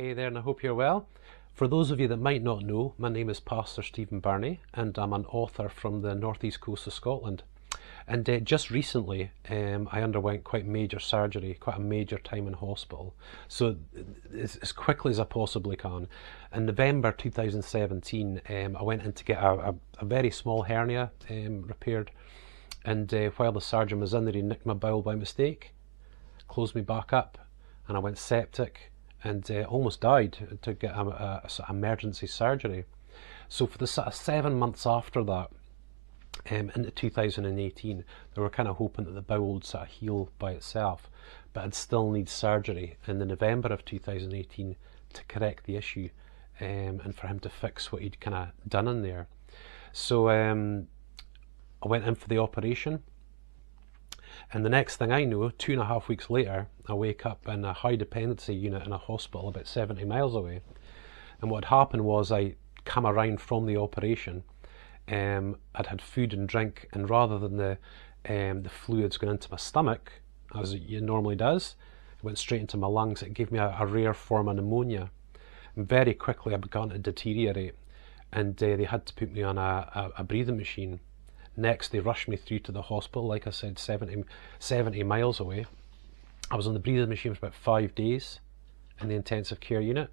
Hey there, and I hope you're well. For those of you that might not know, my name is Pastor Stephen Burney, and I'm an author from the northeast coast of Scotland. And just recently, I underwent quite major surgery, quite a major time in hospital. So, as quickly as I possibly can. In November 2017, I went in to get a very small hernia repaired. And while the surgeon was in there, he nicked my bowel by mistake, closed me back up, and I went septic and almost died to get a sort of emergency surgery. So for the sort of 7 months after that, into 2018, they were kind of hoping that the bowel would sort of heal by itself, but I'd still need surgery in the November of 2018 to correct the issue, and for him to fix what he'd kind of done in there. So I went in for the operation, and the next thing I know, 2.5 weeks later, I wake up in a high dependency unit in a hospital about 70 miles away. And what had happened was I come around from the operation. I'd had food and drink, and rather than the fluids going into my stomach, as it normally does, it went straight into my lungs. It gave me a rare form of pneumonia. And very quickly I began to deteriorate, and they had to put me on a breathing machine. Next, they rushed me through to the hospital, like I said, 70 miles away. I was on the breathing machine for about 5 days in the intensive care unit.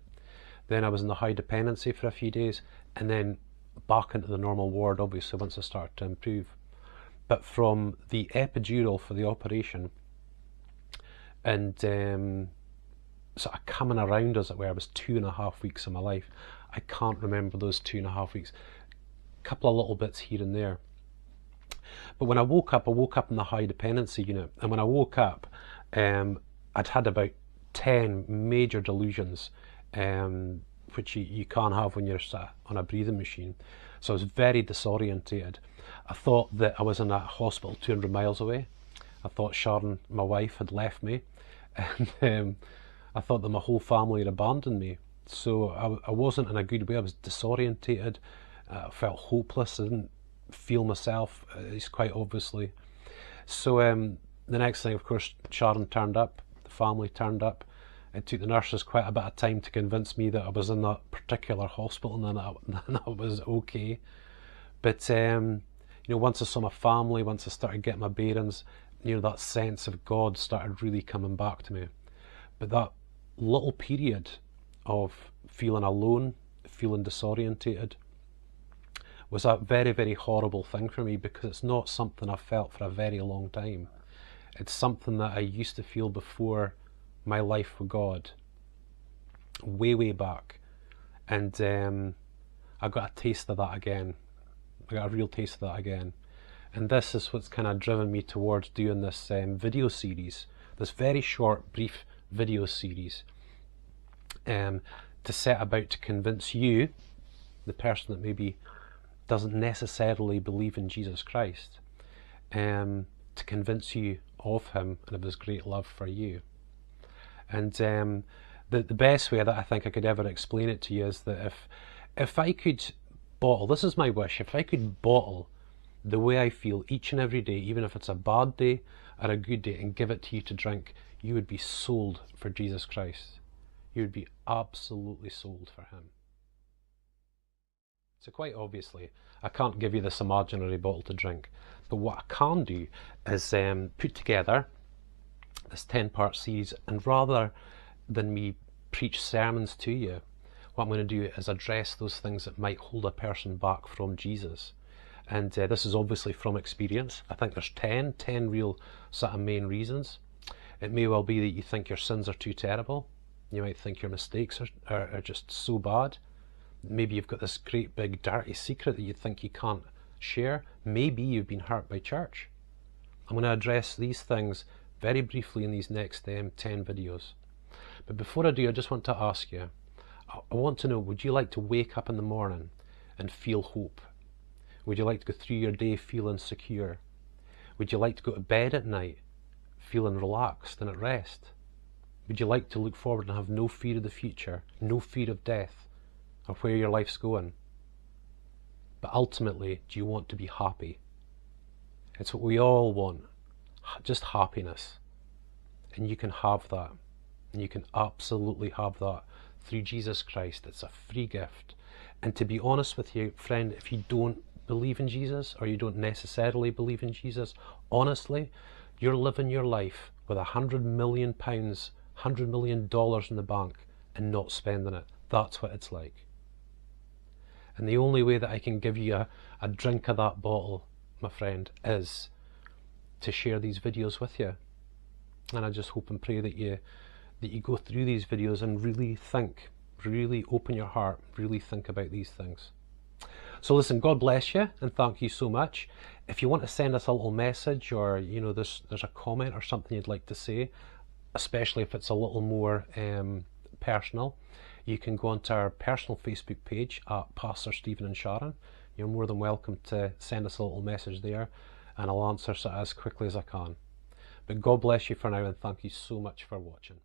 Then I was in the high dependency for a few days, and then back into the normal ward, obviously, once I started to improve. But from the epidural for the operation and sort of coming around, as it were, was 2.5 weeks of my life. I can't remember those 2.5 weeks. A couple of little bits here and there. But when I woke up in the high dependency unit, and when I woke up, I'd had about 10 major delusions, which you can't have when you're sat on a breathing machine. So I was very disorientated. I thought that I was in a hospital 200 miles away. I thought Sharon, my wife, had left me, and I thought that my whole family had abandoned me. So I wasn't in a good way. I was disorientated. I felt hopeless. I didn't feel myself, it's quite obviously. So the next thing, of course, Sharon turned up, the family turned up. It took the nurses quite a bit of time to convince me that I was in that particular hospital and that I was okay. But once I saw my family, once I started getting my bearings, that sense of God started really coming back to me. But that little period of feeling alone, feeling disorientated, was a very, very horrible thing for me, because it's not something I've felt for a very long time. It's something that I used to feel before my life with God, way, way back. And I got a taste of that again. I got a real taste of that again. And this is what's kind of driven me towards doing this video series, this very short, brief video series, to set about to convince you, the person that maybe doesn't necessarily believe in Jesus Christ, to convince you of him and of his great love for you. And the best way that I think I could ever explain it to you is that if I could bottle, this is my wish, if I could bottle the way I feel each and every day, even if it's a bad day or a good day, and give it to you to drink, you would be sold for Jesus Christ. You would be absolutely sold for him. So quite obviously, I can't give you this imaginary bottle to drink, but what I can do is put together this 10-part series, and rather than me preach sermons to you, what I'm going to do is address those things that might hold a person back from Jesus. And this is obviously from experience. I think there's 10 real sort of main reasons. It may well be that you think your sins are too terrible. You might think your mistakes are just so bad. Maybe you've got this great big dirty secret that you think you can't share. Maybe you've been hurt by church. I'm going to address these things very briefly in these next 10 videos. But before I do, I just want to ask you, I want to know, would you like to wake up in the morning and feel hope? Would you like to go through your day feeling secure? Would you like to go to bed at night feeling relaxed and at rest? Would you like to look forward and have no fear of the future, no fear of death, or where your life's going? But ultimately, do you want to be happy? It's what we all want, just happiness. And you can have that. And you can absolutely have that through Jesus Christ. It's a free gift. And to be honest with you, friend, if you don't believe in Jesus, or you don't necessarily believe in Jesus, honestly, you're living your life with £100 million, $100 million in the bank and not spending it. That's what it's like. And the only way that I can give you a drink of that bottle, my friend, is to share these videos with you. And I just hope and pray that you go through these videos and really think, really open your heart, really think about these things. So listen, God bless you, and thank you so much. If you want to send us a little message, or there's a comment or something you'd like to say, especially if it's a little more personal, you can go onto our personal Facebook page at Pastor Stephen and Sharon. You're more than welcome to send us a little message there, and I'll answer it as quickly as I can. But God bless you for now, and thank you so much for watching.